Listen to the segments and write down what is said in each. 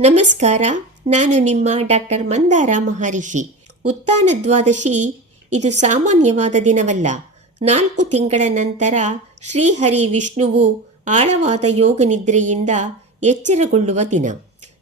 ನಮಸ್ಕಾರ, ನಾನು ನಿಮ್ಮ ಡಾಕ್ಟರ್ ಮಂದಾರ ಮಹರ್ಷಿ. ಉತ್ಥಾನ ದ್ವಾದಶಿ, ಇದು ಸಾಮಾನ್ಯವಾದ ದಿನವಲ್ಲ. ನಾಲ್ಕು ತಿಂಗಳ ನಂತರ ಶ್ರೀಹರಿ ವಿಷ್ಣುವು ಆಳವಾದ ಯೋಗ ನಿದ್ರೆಯಿಂದ ಎಚ್ಚರಗೊಳ್ಳುವ ದಿನ.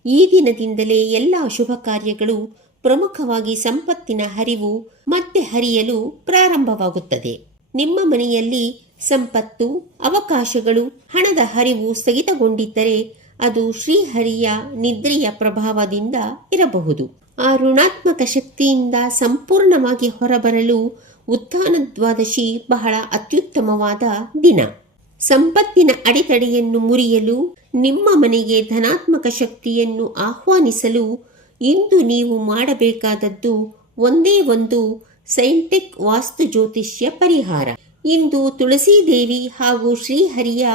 ಈ ದಿನದಿಂದಲೇ ಎಲ್ಲ ಶುಭ ಕಾರ್ಯಗಳು ಪ್ರಮುಖವಾಗಿ ಸಂಪತ್ತಿನ ಹರಿವು ಮತ್ತೆ ಹರಿಯಲು ಪ್ರಾರಂಭವಾಗುತ್ತದೆ. ನಿಮ್ಮ ಮನೆಯಲ್ಲಿ ಸಂಪತ್ತು, ಅವಕಾಶಗಳು, ಹಣದ ಹರಿವು ಸ್ಥಗಿತಗೊಂಡಿದ್ದರೆ ಅದು ಶ್ರೀಹರಿಯ ನಿದ್ರೆಯ ಪ್ರಭಾವದಿಂದ ಇರಬಹುದು. ಆ ಋಣಾತ್ಮಕ ಶಕ್ತಿಯಿಂದ ಸಂಪೂರ್ಣವಾಗಿ ಹೊರಬರಲು ಉತ್ಥಾನ ದ್ವಾದಶಿ ಬಹಳ ಅತ್ಯುತ್ತಮವಾದ ದಿನ. ಸಂಪತ್ತಿನ ಅಡೆತಡೆಯನ್ನು ಮುರಿಯಲು, ನಿಮ್ಮ ಮನೆಗೆ ಧನಾತ್ಮಕ ಶಕ್ತಿಯನ್ನು ಆಹ್ವಾನಿಸಲು ಇಂದು ನೀವು ಮಾಡಬೇಕಾದದ್ದು ಒಂದೇ ಒಂದು ಸೈಂಟೆಕ್ ವಾಸ್ತು ಜ್ಯೋತಿಷ್ಯ ಪರಿಹಾರ. ಇಂದು ತುಳಸೀದೇವಿ ಹಾಗೂ ಶ್ರೀಹರಿಯ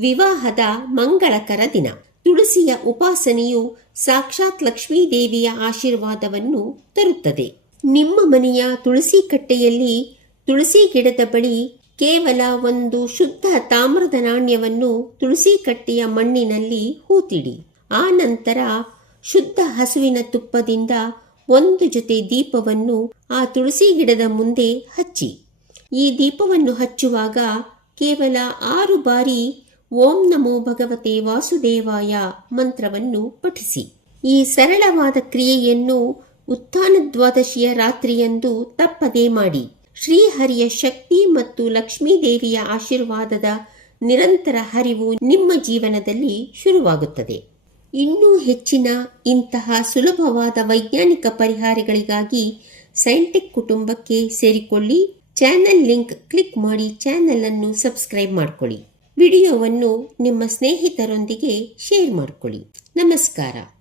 ವಿವಾಹದ ಮಂಗಳಕರ ದಿನ. ತುಳಸಿಯ ಉಪಾಸನೆಯು ಸಾಕ್ಷಾತ್ ಲಕ್ಷ್ಮೀದೇವಿಯ ಆಶೀರ್ವಾದವನ್ನು ತರುತ್ತದೆ. ನಿಮ್ಮ ಮನೆಯ ತುಳಸಿ ಕಟ್ಟೆಯಲ್ಲಿ ತುಳಸಿ ಗಿಡದ ಬಳಿ ಕೇವಲ ಒಂದು ಶುದ್ಧ ತಾಮ್ರದ ನಾಣ್ಯವನ್ನು ತುಳಸಿ ಕಟ್ಟೆಯ ಮಣ್ಣಿನಲ್ಲಿ ಹೂತಿಡಿ. ಆ ನಂತರ ಶುದ್ಧ ಹಸುವಿನ ತುಪ್ಪದಿಂದ ಒಂದು ಜೊತೆ ದೀಪವನ್ನು ಆ ತುಳಸಿ ಗಿಡದ ಮುಂದೆ ಹಚ್ಚಿ. ಈ ದೀಪವನ್ನು ಹಚ್ಚುವಾಗ ಕೇವಲ ಆರು ಬಾರಿ ಓಂ ನಮೋ ಭಗವತೆ ವಾಸುದೇವಾಯ ಮಂತ್ರವನ್ನು ಪಠಿಸಿ. ಈ ಸರಳವಾದ ಕ್ರಿಯೆಯನ್ನು ಉತ್ಥಾನ ದ್ವಾದಶಿಯ ರಾತ್ರಿಯಂದು ತಪ್ಪದೇ ಮಾಡಿ. ಶ್ರೀಹರಿಯ ಶಕ್ತಿ ಮತ್ತು ಲಕ್ಷ್ಮೀದೇವಿಯ ಆಶೀರ್ವಾದದ ನಿರಂತರ ಹರಿವು ನಿಮ್ಮ ಜೀವನದಲ್ಲಿ ಶುರುವಾಗುತ್ತದೆ. ಇನ್ನೂ ಹೆಚ್ಚಿನ ಇಂತಹ ಸುಲಭವಾದ ವೈಜ್ಞಾನಿಕ ಪರಿಹಾರಗಳಿಗಾಗಿ ಸೈಂಟೆಕ್ ಕುಟುಂಬಕ್ಕೆ ಸೇರಿಕೊಳ್ಳಿ. ಚಾನೆಲ್ ಲಿಂಕ್ ಕ್ಲಿಕ್ ಮಾಡಿ ಚಾನೆಲ್ ಅನ್ನು ಸಬ್ಸ್ಕ್ರೈಬ್ ಮಾಡಿಕೊಳ್ಳಿ. ವಿಡಿಯೋವನ್ನು ನಿಮ್ಮ ಸ್ನೇಹಿತರೊಂದಿಗೆ ಶೇರ್ ಮಾಡಿಕೊಳ್ಳಿ. ನಮಸ್ಕಾರ.